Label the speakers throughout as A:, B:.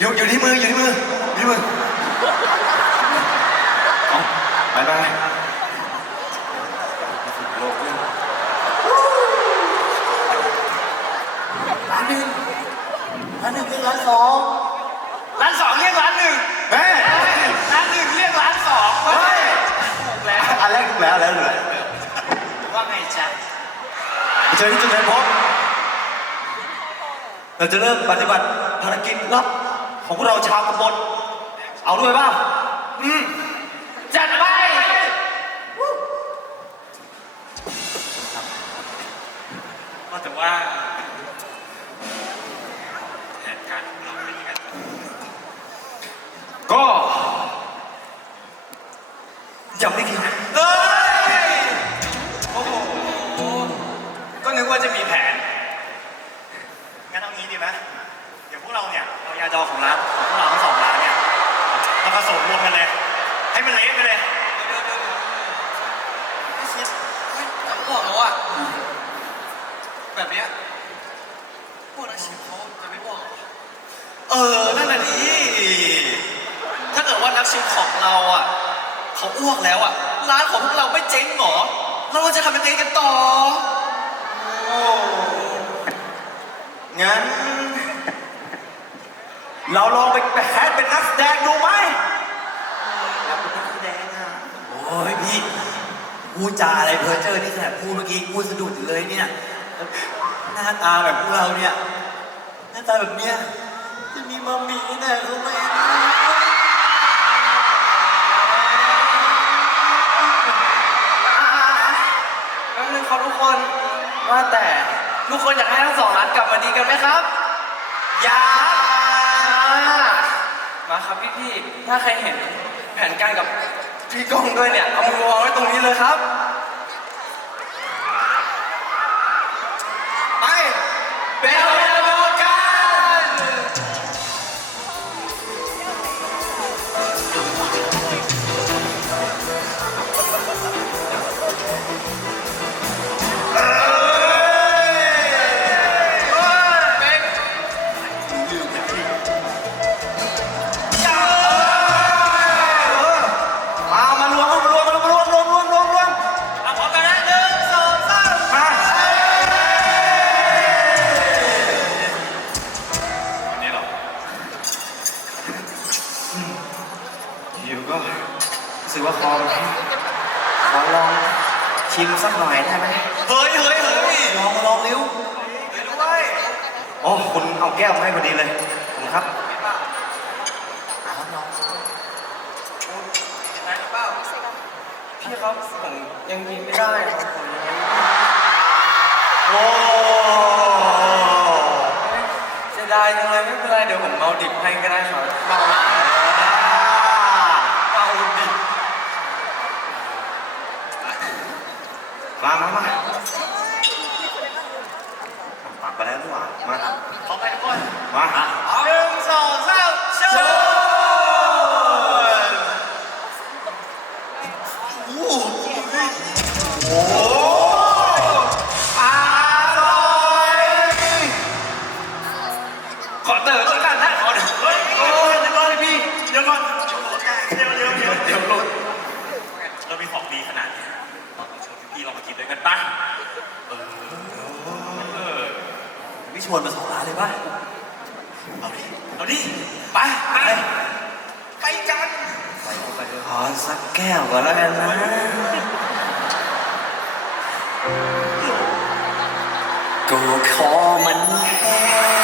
A: อยู่ที่มืออยู่ที่มืออยู่ที่มือเอาไปไปไปโลกเลย
B: ร้านหนึ่งร้านหนึ่งเรียกร้านสอง
C: ร้านสองเรียกร้านหนึ่ง
A: แม่
C: ร้านหนึ่งเรียกร้านสอง
A: เฮ้ย
C: ถูกแล้ว
A: อันแรกถูกแล้วอันแรกถูกแล้ว
C: ว่าไงจ๊ะ
A: เจอที่จุดเริ่มพบเราจะเริ่มปฏิบัติภารกิจลับ ของพวกเราชาวกบฏเอาด้วยป่ะอืม
C: จัดไป
D: ก็แต่ว่าแผนการของเราเป็นยังไง
A: ก็ยังไม่คิด
C: เอ้ย โอ้โห ก็นึกว่าจะมีแผน
D: งั้นเอางี้ดีไหมเดี๋ยวพวกเรา เนี่ยเอาของร้านของพวกเราทั้งสองร้านเนี่ยมาผสมรวมกันเลย ให้มันเละไปเลย
C: ไม่คิดเฮ้ยแต่บอกแล้วอะแบบเนี้ยพวกนักชิมเขาจะไม่บอกเอเออนั่นน่ะดิถ้าเกิดว่านักชิมของเราอะเขาอ้วกแล้วอะร้านของพวกเราไม่เจ๊งหรอแล้วเราจะทำยังไงกันต่อ
A: โอ้งั้น เราลองไปแคสเป็นนักแสดงดูไหม
B: อยากเป็นนักแสดงอะโอ้ยพี่พูดจาอะไรเพอเจอนี่ขนาดพูดเมื่อกี้พูดสะดุดอยู่เลยเนี่ย หน้าตาแบบพวกเราเนี่ย หน้าตาแบบเนี้ยจะมีมามีแน่เขาไหม
C: แป๊บนึงครับทุกคนว่าแต่ ทุกคนอยากให้ทั้งสองร้านกลับมาดีกันไหมครับ อยาก มาครับพี่พี่ๆถ้าใครเห็นแผนการกับพี่ก้องด้วยเนี่ย เอามือวางไว้ตรงนี้เลยครับ
A: ชิมสักหน่อยได้ไหม
C: เฮ้ยเฮ้ยเฮ้ย
B: ลองมาลองเร็ว
C: ไปด้วย
A: อ๋อคุณเอาแก้วมาให้พอดีเลยขอบคุณครับ
C: พี่ครับผมยังกินไม่ได้ครับผมยัง
A: โอ้
C: เสียดายจังเลยไม่เป็นไรเดี๋ยวผมเมาดิบให้ก็ได้ครับเมาเมาดิบ
A: มามามาปากไปแล้วดีกว่ามา
D: พร้อมไหมทุกคน
A: มา
C: อสัก
A: แก้วก่อนแล้วกันนะ
B: ก็ขอมันแห้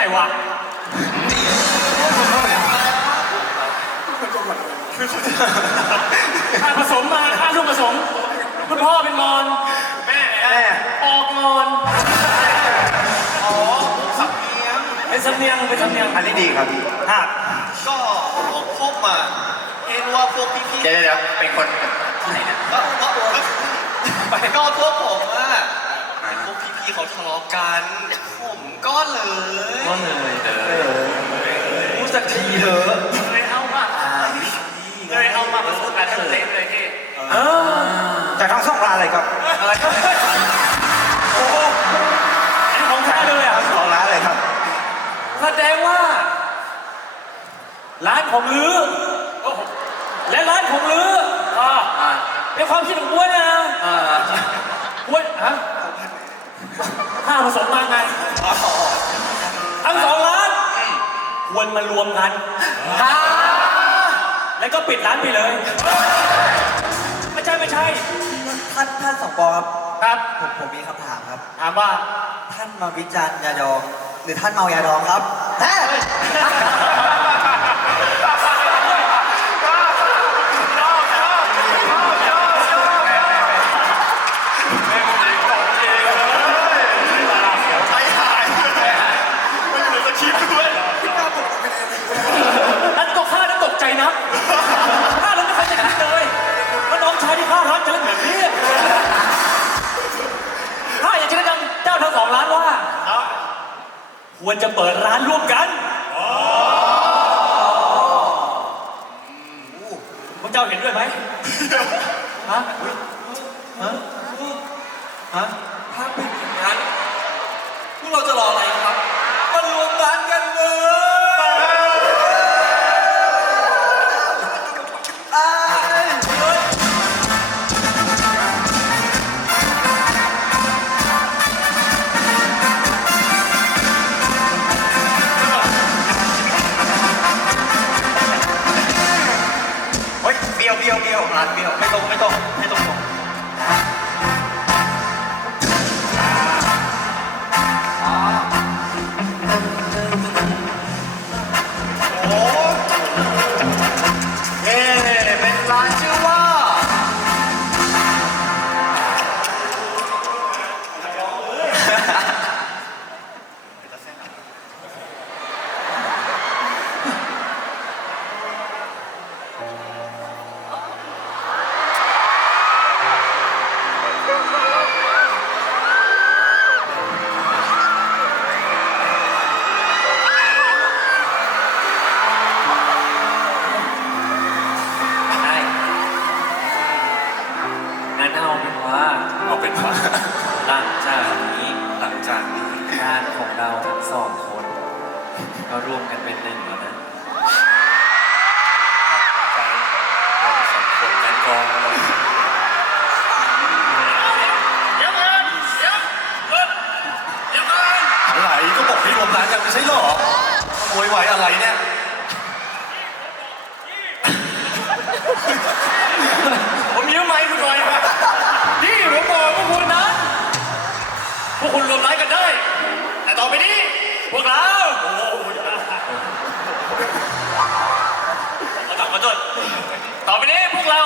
B: ไห
E: นวะ
B: ข้า
F: ผสมมาข้าลูกผสมคุณพ่อเป็นมอน
C: แม่
A: แม่
F: ออกมอน
C: อ๋อสับเนียง
F: เป็นสำเนียงเป็นสำเนียง
A: อันนี้ดีครับพี่
F: ฮะ
C: ก็พวกพวกมาเห็นว่าพวกพี่ๆ
A: เดี๋ยวเดี๋ยวเป็นคนที่ไหนนะ
C: ก็ก็ก็พวกผมอะพวกพี่ๆเขาทะเลาะกัน ผมก็เลย
A: ก็เลยเออ
F: พูดสักทีเถอะ
C: เลยเอามาเลยเอามาผสมกันทั้งเต็มเลยพี่
F: เออ
A: จากทั้งสองร้านเลยครับ
C: อะไรก็
F: โอ้โหอันนี้ของแท้เลยอะ
A: สองร้านเลยครับ
F: แสดงว่า ร้านของลือโอ้โหและร้านของลืออ่าเป็นความคิดของอ้วนนะอ้วนฮะห้าผสมมาไง ทั้งสองร้านควรมารวมกันแล้วก็ปิดร้านไปเลย ไม่ใช่ไม่ใช่
B: ท่านท่านสองปอครับ
F: ครับ
B: ผมผมมีคำถามครับ
F: ถามว่า
B: ท่านมาวิจารณ์ยาดอง หรือท่านเมายาดองครับแท้
F: ร้านว่าควรจะเปิดร้านร่วมกันพวกเจ้าเห็นด้วยไหม ฮะ ฮะ ฮะ
C: อะไรก็
A: บ
C: อ
F: ก
C: ให้รวมร้านกันไม่ใช่หรอโวยวายอะไรเนี่ย
F: ผมยืมไม้คุณหน่อยนี่ผมบอกพวกคุณนะ พวกคุณรวมร้ายกันได้ แต่ต่อไปนี้ พวกเราโอ้โหขอโทษขอโทษต่อไปนี้พวกเรา